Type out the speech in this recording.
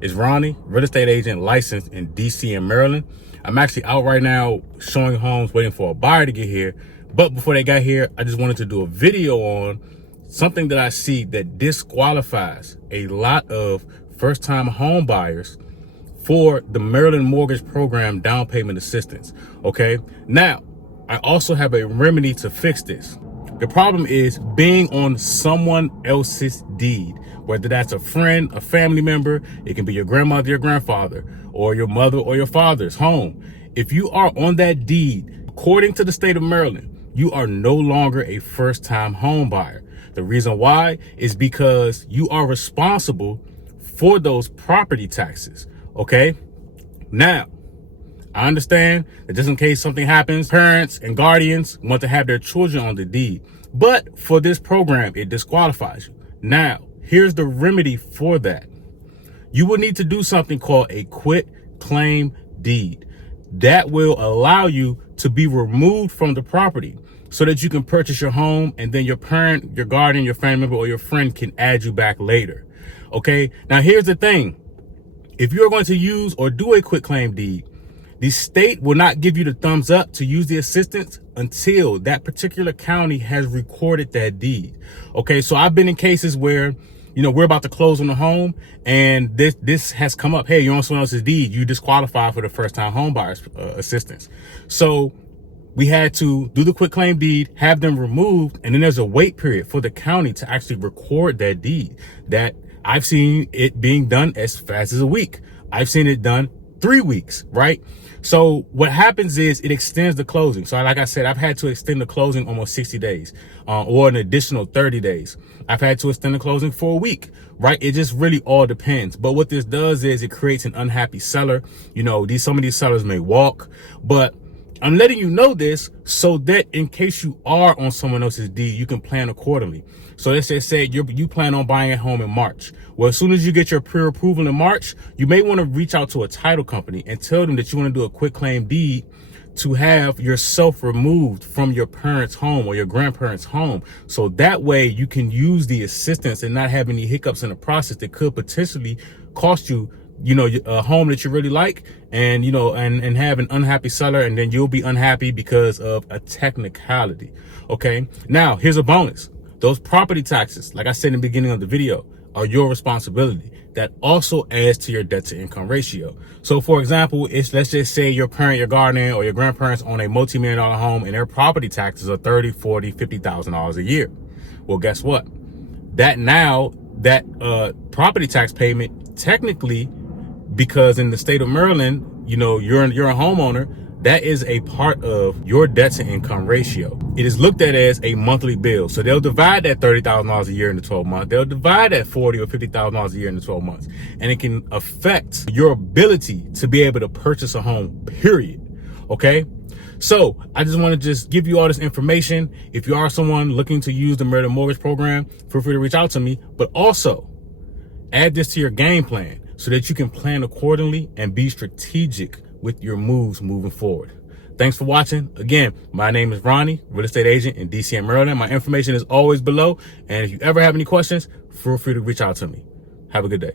It's Ronnie, real estate agent licensed in DC and Maryland. I'm actually out right now showing homes, waiting for a buyer to get here. But before they got here, I just wanted to do a video on something that I see that disqualifies a lot of first-time home buyers for the Maryland Mortgage Program down payment assistance. Okay, now I also have a remedy to fix this. The problem is being on someone else's deed, whether that's a friend, a family member, it can be your grandmother, your grandfather, or your mother or your father's home. If you are on that deed, according to the state of Maryland, you are no longer a first-time home buyer. The reason why is because you are responsible for those property taxes. Okay, now I understand that just in case something happens, parents and guardians want to have their children on the deed. But for this program, it disqualifies you. Now, here's the remedy for that. You will need to do something called a quitclaim deed. That will allow you to be removed from the property so that you can purchase your home, and then your parent, your guardian, your family member, or your friend can add you back later. Okay, now here's the thing. If you're going to use or do a quitclaim deed, the state will not give you the thumbs up to use the assistance until that particular county has recorded that deed. Okay, so I've been in cases where, you know, we're about to close on the home and this has come up. Hey, you're on someone else's deed. You disqualify for the first time home buyers assistance. So we had to do the quitclaim deed, have them removed, and then there's a wait period for the county to actually record that deed. That I've seen it being done as fast as a week. I've seen it done 3 weeks, right? So what happens is it extends the closing. So like I said, I've had to extend the closing almost 60 days or an additional 30 days. I've had to extend the closing for a week, right? It just really all depends. But what this does is it creates an unhappy seller. You know, some of these sellers may walk, but I'm letting you know this so that in case you are on someone else's deed, you can plan accordingly. So let's just say you plan on buying a home in March. Well, as soon as you get your pre-approval in March, you may want to reach out to a title company and tell them that you want to do a quitclaim deed to have yourself removed from your parents' home or your grandparents' home. So that way you can use the assistance and not have any hiccups in the process that could potentially cost you, you know, a home that you really like, and, you know, and have an unhappy seller, and then you'll be unhappy because of a technicality. Okay, now here's a bonus. Those property taxes, like I said in the beginning of the video, are your responsibility. That also adds to your debt to income ratio. So for example, let's just say your parent, your guardian, or your grandparents own a multi-million-dollar home and their property taxes are $30,000, $40,000, $50,000 a year. Well, guess what? That property tax payment, technically, because in the state of Maryland, you know, you're a homeowner, that is a part of your debt to income ratio. It is looked at as a monthly bill. So they'll divide that $30,000 a year into 12 months. They'll divide that $40,000 or $50,000 a year into 12 months. And it can affect your ability to be able to purchase a home, period. Okay? So I just want to just give you all this information. If you are someone looking to use the Maryland Mortgage Program, feel free to reach out to me. But also add this to your game plan so that you can plan accordingly and be strategic with your moves moving forward. Thanks for watching. Again, my name is Ronnie, real estate agent in DC and Maryland. My information is always below. And if you ever have any questions, feel free to reach out to me. Have a good day.